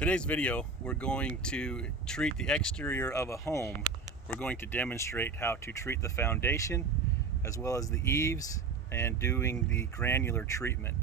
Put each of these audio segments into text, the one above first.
Today's video, we're going to treat the exterior of a home. We're going to demonstrate how to treat the foundation as well as the eaves and doing the granular treatment.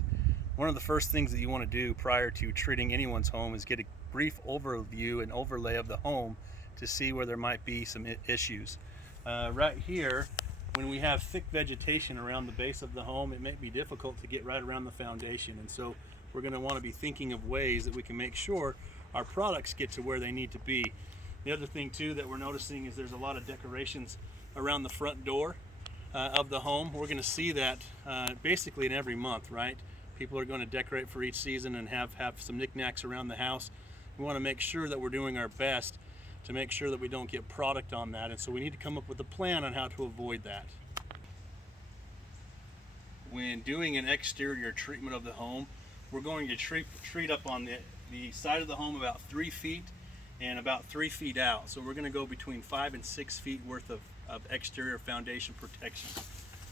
One of the first things that you want to do prior to treating anyone's home is get a brief overview and overlay of the home to see where there might be some issues. Right here, when we have thick vegetation around the base of the home, it may be difficult to get right around the foundation, and so we're going to want to be thinking of ways that we can make sure our products get to where they need to be. The other thing too that we're noticing is there's a lot of decorations around the front door of the home. We're going to see that basically in every month, right? People are going to decorate for each season and have some knickknacks around the house. We want to make sure that we're doing our best to make sure that we don't get product on that, and so we need to come up with a plan on how to avoid that. When doing an exterior treatment of the home, we're going to treat up on the side of the home about 3 feet and about 3 feet out. So we're going to go between 5 and 6 feet worth of exterior foundation protection.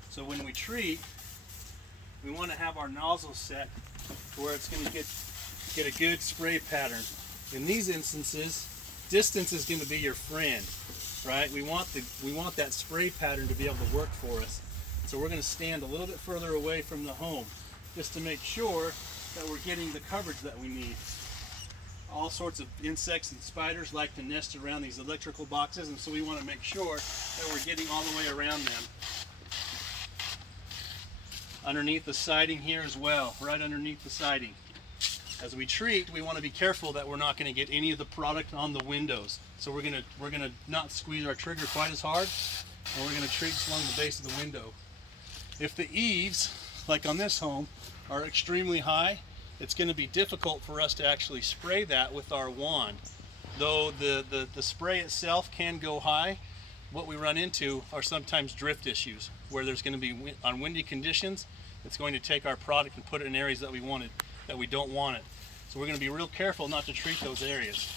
So when we treat, we want to have our nozzle set to where it's going to get a good spray pattern. In these instances, distance is going to be your friend, right? We want that spray pattern to be able to work for us. So we're going to stand a little bit further away from the home just to make sure that we're getting the coverage that we need. All sorts of insects and spiders like to nest around these electrical boxes, and so we want to make sure that we're getting all the way around them. Underneath the siding here as well, right underneath the siding. As we treat, we want to be careful that we're not going to get any of the product on the windows. So we're going to not squeeze our trigger quite as hard, and we're going to treat along the base of the window. If the eaves, like on this home, are extremely high, it's going to be difficult for us to actually spray that with our wand. Though the spray itself can go high, what we run into are sometimes drift issues, where there's going to be, on windy conditions, it's going to take our product and put it in areas that we don't want it. So we're going to be real careful not to treat those areas.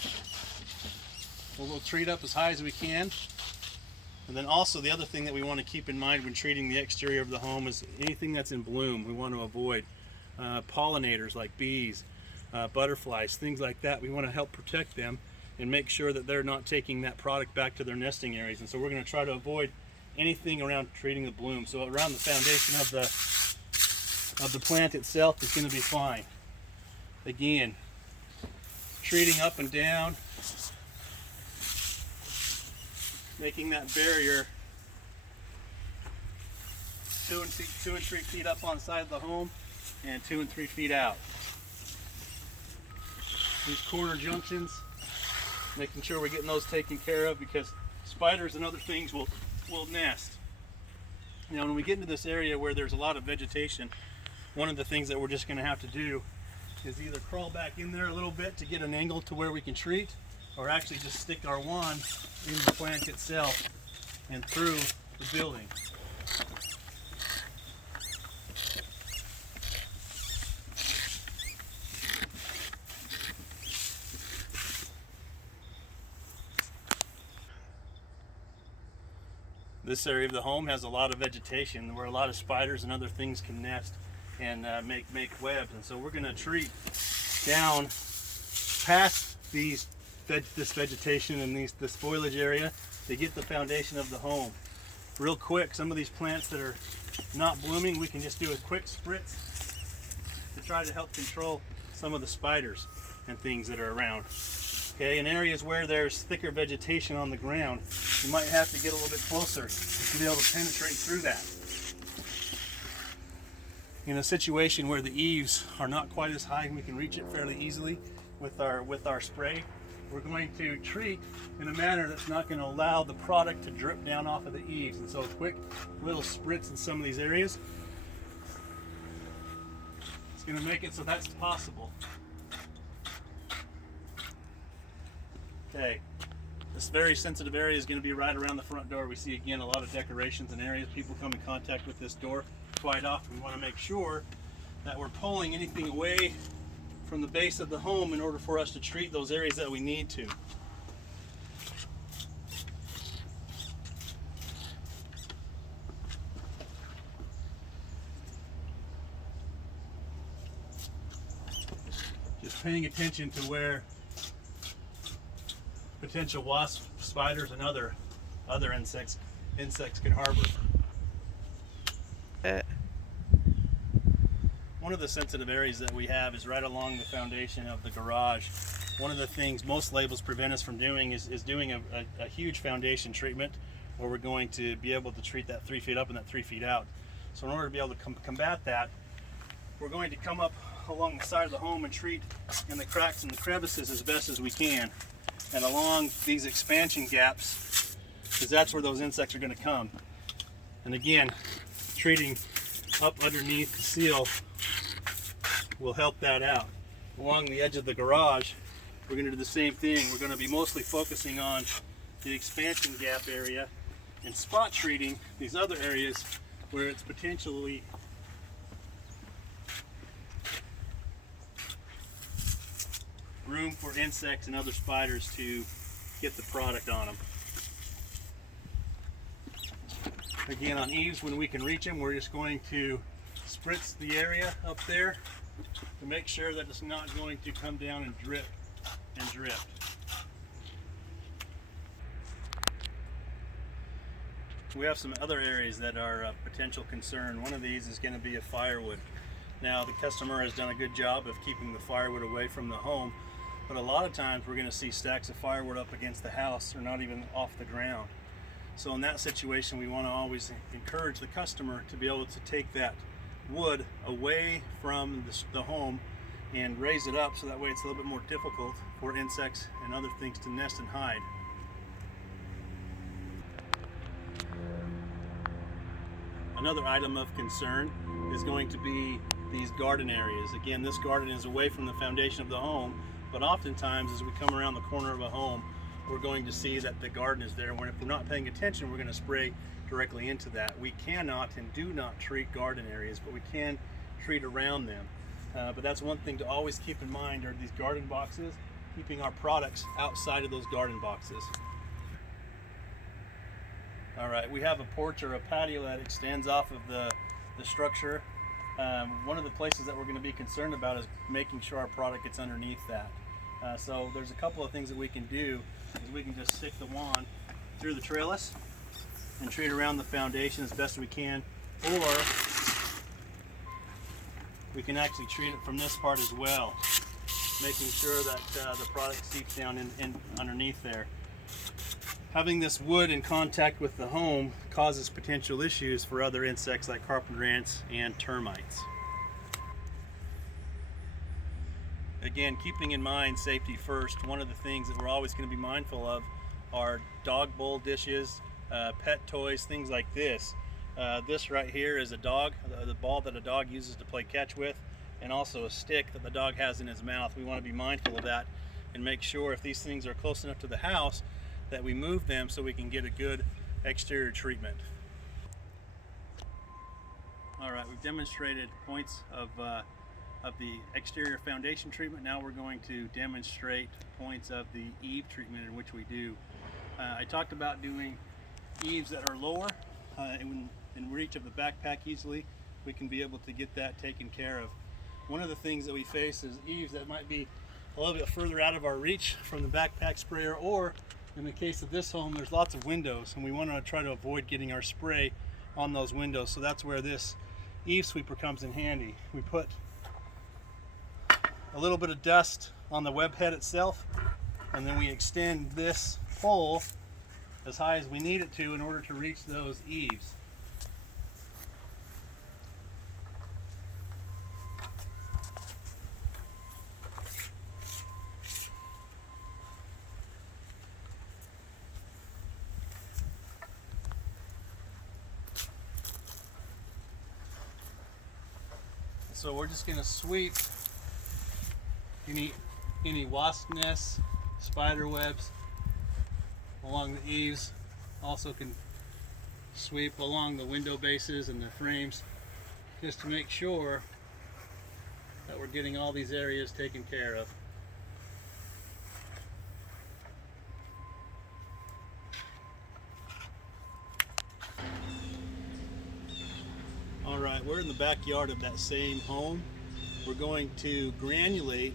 We'll treat up as high as we can. And then also the other thing that we want to keep in mind when treating the exterior of the home is anything that's in bloom we want to avoid. Pollinators like bees, butterflies, things like that. We want to help protect them and make sure that they're not taking that product back to their nesting areas. And so we're going to try to avoid anything around treating the bloom. So around the foundation of the plant itself is going to be fine. Again, treating up and down, making that barrier 2 and 3 feet up on the side of the home and 2 and 3 feet out. These corner junctions, making sure we're getting those taken care of, because spiders and other things will nest. Now when we get into this area where there's a lot of vegetation, one of the things that we're just going to have to do is either crawl back in there a little bit to get an angle to where we can treat, or actually just stick our wand in the plant itself and through the building. This area of the home has a lot of vegetation where a lot of spiders and other things can nest and make webs, and so we're going to treat down past this vegetation and this foliage area to get the foundation of the home. Real quick, some of these plants that are not blooming, we can just do a quick spritz to try to help control some of the spiders and things that are around. Okay, in areas where there's thicker vegetation on the ground, you might have to get a little bit closer to be able to penetrate through that. In a situation where the eaves are not quite as high and we can reach it fairly easily with our spray, we're going to treat in a manner that's not going to allow the product to drip down off of the eaves. And so a quick little spritz in some of these areas, it's going to make it so that's possible. Okay, this very sensitive area is going to be right around the front door. We see again a lot of decorations and areas. People come in contact with this door quite often. We want to make sure that we're pulling anything away from the base of the home in order for us to treat those areas that we need to. Just paying attention to where potential wasps, spiders, and other insects can harbor. One of the sensitive areas that we have is right along the foundation of the garage. One of the things most labels prevent us from doing is doing a huge foundation treatment, where we're going to be able to treat that 3 feet up and that 3 feet out. So in order to be able to combat that, we're going to come up along the side of the home and treat in the cracks and the crevices as best as we can, and along these expansion gaps, because that's where those insects are going to come. And again, treating up underneath the seal will help that out. Along the edge of the garage, we're going to do the same thing. We're going to be mostly focusing on the expansion gap area and spot treating these other areas where it's potentially room for insects and other spiders to get the product on them. Again, on Eaves, when we can reach them, we're just going to spritz the area up there to make sure that it's not going to come down and drip and drift. We have some other areas that are of potential concern. One of these is going to be a firewood. Now, the customer has done a good job of keeping the firewood away from the home, but a lot of times we're going to see stacks of firewood up against the house or not even off the ground. So in that situation, we want to always encourage the customer to be able to take that wood away from the home and raise it up, so that way it's a little bit more difficult for insects and other things to nest and hide. Another item of concern is going to be these garden areas. Again, this garden is away from the foundation of the home, but oftentimes as we come around the corner of a home, we're going to see that the garden is there. When if we're not paying attention, we're going to spray directly into that. We cannot and do not treat garden areas, but we can treat around them. But that's one thing to always keep in mind, are these garden boxes, keeping our products outside of those garden boxes. All right, we have a porch or a patio that extends off of the structure. One of the places that we're going to be concerned about is making sure our product gets underneath that. So there's a couple of things that we can do. Is we can just stick the wand through the trellis and treat around the foundation as best we can, or we can actually treat it from this part as well, making sure that the product seeps down in underneath there. Having this wood in contact with the home causes potential issues for other insects like carpenter ants and termites. Again, keeping in mind safety first, one of the things that we're always going to be mindful of are dog bowl dishes, pet toys, things like this. This right here is a dog, the ball that a dog uses to play catch with, and also a stick that the dog has in his mouth. We want to be mindful of that and make sure if these things are close enough to the house that we move them so we can get a good exterior treatment. All right, we've demonstrated points of the exterior foundation treatment. Now we're going to demonstrate points of the Eave treatment in which we do. I talked about doing eaves that are lower in reach of the backpack easily. We can be able to get that taken care of. One of the things that we face is eaves that might be a little bit further out of our reach from the backpack sprayer, or in the case of this home, there's lots of windows and we want to try to avoid getting our spray on those windows. So that's where this eave sweeper comes in handy. We put a little bit of dust on the web head itself, and then we extend this pole as high as we need it to in order to reach those eaves. So we're just going to sweep any wasp nests, spider webs along the eaves. Also can sweep along the window bases and the frames, just to make sure that we're getting all these areas taken care of. Alright, we're in the backyard of that same home. We're going to granulate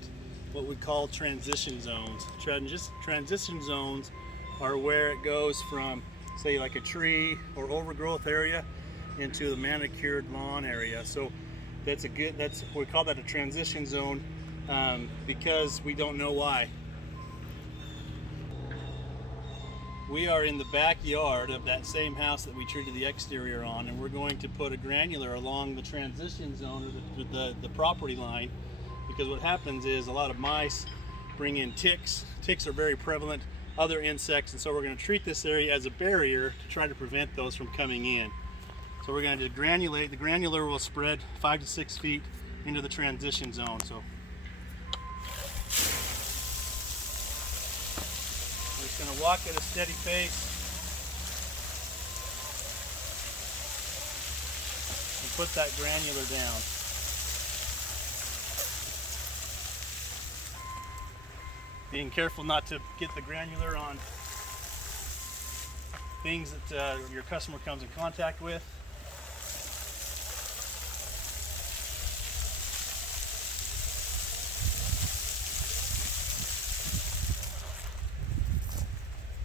what we call transition zones. Transition zones are where it goes from, say, like a tree or overgrowth area into the manicured lawn area. So we call that a transition zone because we don't know why. We are in the backyard of that same house that we treated the exterior on, and we're going to put a granular along the transition zone, or the property line, because what happens is a lot of mice bring in ticks. Ticks are very prevalent, other insects, and so we're going to treat this area as a barrier to try to prevent those from coming in. So we're going to granulate. The granular will spread 5 to 6 feet into the transition zone. So we're just going to walk at a steady pace and put that granular down. Being careful not to get the granular on things that your customer comes in contact with.